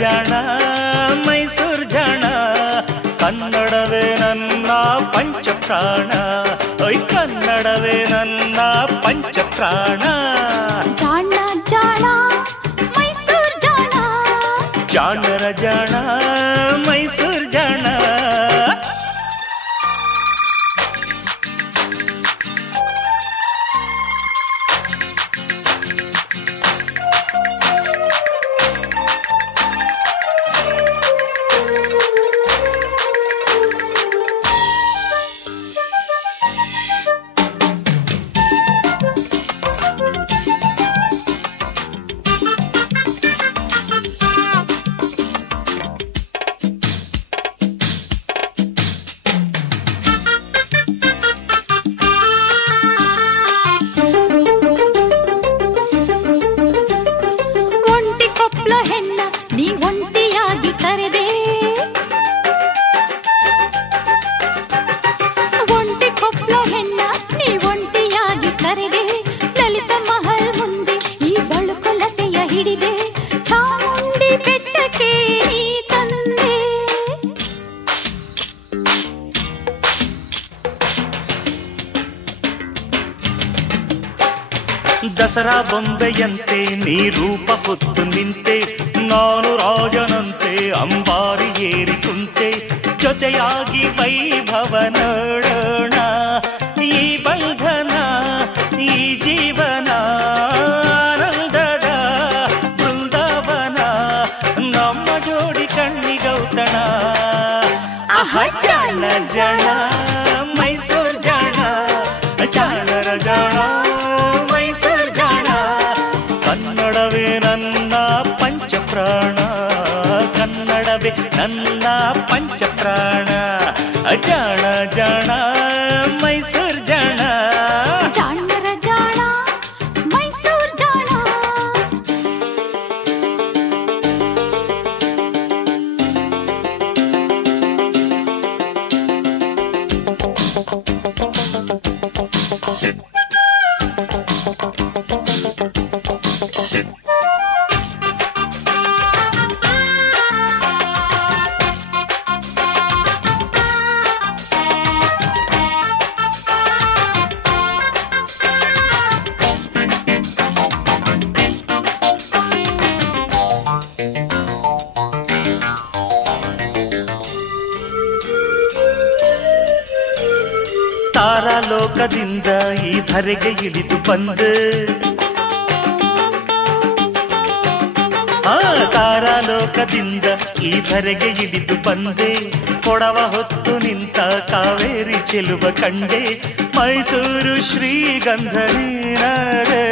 ಜಾಣ ಮೈಸೂರು ಜಾಣ ಕನ್ನಡವೇ ನನ್ನ ಪಂಚಪ್ರಾಣ ಓಯ್ ಕನ್ನಡವೇ ನನ್ನ ಪಂಚಪ್ರಾಣ ಜಾಣ ಜಾಣ ಮೈಸೂರು ಜಾಣ ಜಾಣರ ಜಾಣ ಮೈಸೂರು ಜಾಣ ದಸರಾ ಬೊಂಬೆಯಂತೆ ನೀ ರೂಪ ಹೊತ್ತು ನಿಂತೆ ನಾನು ರಾಜನಂತೆ ಅಂಬಾರಿ ಏರಿ ಕುಂತೆ ಜೊತೆಯಾಗಿ ವೈಭವ ನೋಡೋಣ ಈ ಬಂಧನ ಈ ಜೀವನ ಆನಂದದ ಬೃಂದಾವನ ನಮ್ಮ ಜೋಡಿ ಕಣ್ಣಿಗೌತಣ ಆಹ ಜಾಣ ಜಾಣ ಮೈಸೂರು ಜಾಣ ಜಾಣರ ಜಾಣ ಕನ್ನಡವೇ ನನ್ನ ಪಂಚಪ್ರಾಣ ಕನ್ನಡವೇ ನನ್ನ ಪಂಚಪ್ರಾಣ ಜಾಣ ಜಾಣ ಮೈಸೂರು ಜಾಣ ಜಾಣರ ಜಾಣ ಮೈಸೂರು ಜಾಣ ತಾರಾಲೋಕದಿಂದ ಈ ಧರೆಗೆ ಇಳಿದು ಬಂದೆ ತಾರಾಲೋಕದಿಂದ ಈ ಧರೆಗೆ ಇಳಿದು ಬಂದೆ ಕೊಡವ ಹೊತ್ತು ನಿಂತ ಕಾವೇರಿ ಚೆಲುವ ಕಂಡೆ ಮೈಸೂರು ಶ್ರೀಗಂಧ ನೀರೇ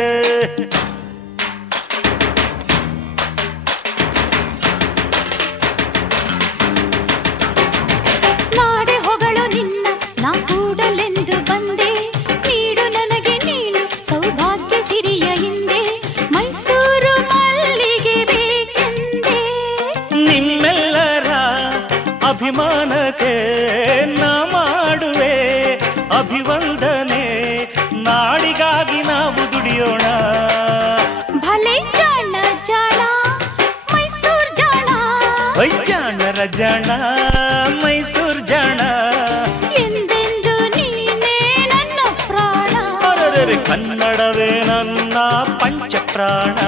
ಅಭಿಮಾನಕ್ಕೆ ನಾ ಮಾಡುವೆ ಅಭಿವಂದನೆ ನಾಡಿಗಾಗಿ ನಾವು ದುಡಿಯೋಣ ಭಲೆ ಜಾಣ ಜಾಣ ಮೈಸೂರು ಜಾಣ ಜಾಣರ ಜಾಣ ಮೈಸೂರು ಜಾಣ ಎಂದೆಂದು ನೀನೇ ನನ್ನ ಪ್ರಾಣ ಕನ್ನಡವೇ ನನ್ನ ಪಂಚಪ್ರಾಣ